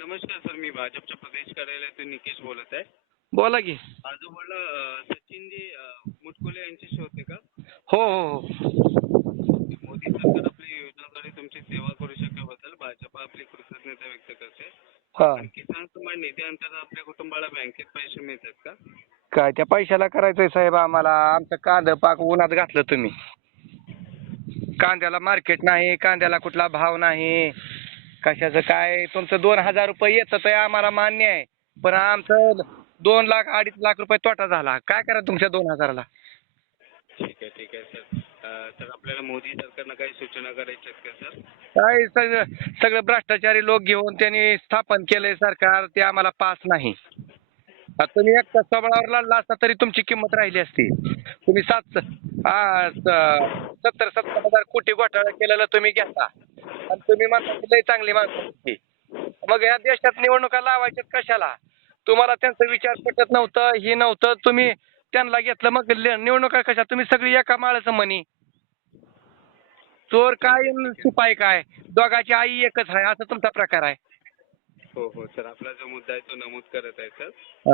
नमस्कार सर मी भाजपच्या प्रदेश कार्यालयातून निकेश बोलत आहे. बोला की. आजोबाला सचिनजी मुटकुले यांच्याशी होते का? हो हो हो. मोदी सरकार आपली योजनाद्वारे तुमची सेवा करू शकल्याबद्दल भाजप आपली कृतज्ञता व्यक्त करते. हा. किसान सन्मान निधी अंतर्गत आपल्या कुटुंबाला बँकेत पैसे मिळतात का? काय त्या पैशाला करायचंय साहेब आम्हाला. आमचं कांदा पाक उन्हात घातलं तुम्ही. कांद्याला मार्केट नाही कांद्याला कुठला भाव नाही. कशाचं काय? तुमचं दोन हजार रुपये येतं ते आम्हाला मान्य आहे. पण आमचं दोन लाख अडीच लाख रुपये तोटा झाला. काय करा तुमच्या दोन हजाराला? ठीक आहे ठीक आहे सर. तर आपल्याला मोदी सरकारनं काही सूचना करायच्या आहेत का सर? काय सगळं सगळं भ्रष्टाचारी लोक घेऊन त्यांनी स्थापन केलंय सरकार ते आम्हाला पास नाही. आता तुम्ही एक सबळावर लढला असता तरी तुमची किंमत राहिली असती. तुम्ही सात स- सत्तर सत्तर हजार कोटी घोटाळा केलेला तुम्ही घेता. आणि तुम्ही म्हणता की लय चांगली माणसं होती. मग या देशात निवडणुका लावायच्यात कशाला? तुम्हाला त्यांचा विचार पटत नव्हतं हे नव्हतं. तुम्ही त्यांना घेतलं मग ले- निवडणुका कशा? तुम्ही सगळी एका माळाचं म्हणी. चोर काय शिपाई काय? दोघाची आई एकच आहे असं तुमचा प्रकार आहे. हो हो सर. आपला जो मुद्दा आहे तो नमूद करत आहे सर.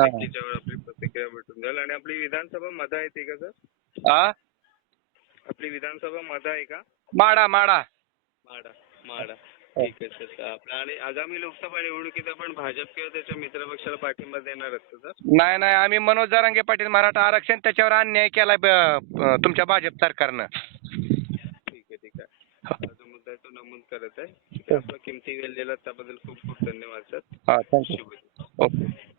त्याच्यावर आपली प्रतिक्रिया भेटून जाईल. आणि आपली विधानसभा मधा येते का सर? आ? आपली विधानसभा मधा आहे का? माडा माडा. माडा माडा. ठीक आहे सर. आपला आणि आगामी लोकसभा निवडणुकीत आपण भाजप किंवा त्याच्या मित्रपक्षाला पाठिंबा देणार असतो सर? नाही नाही. आम्ही मनोज जरांगे पाटील मराठा आरक्षण त्याच्यावर अन्याय केलाय ब- तुमच्या भाजप सरकारनं. ठीक आहे ठीक आहे. जो मुद्दा आहे तो नमूद करत आहे. आपला किमती वेळ दिला त्याबद्दल खूप खूप धन्यवाद सर. हा थँक्यू शुभ. ओके.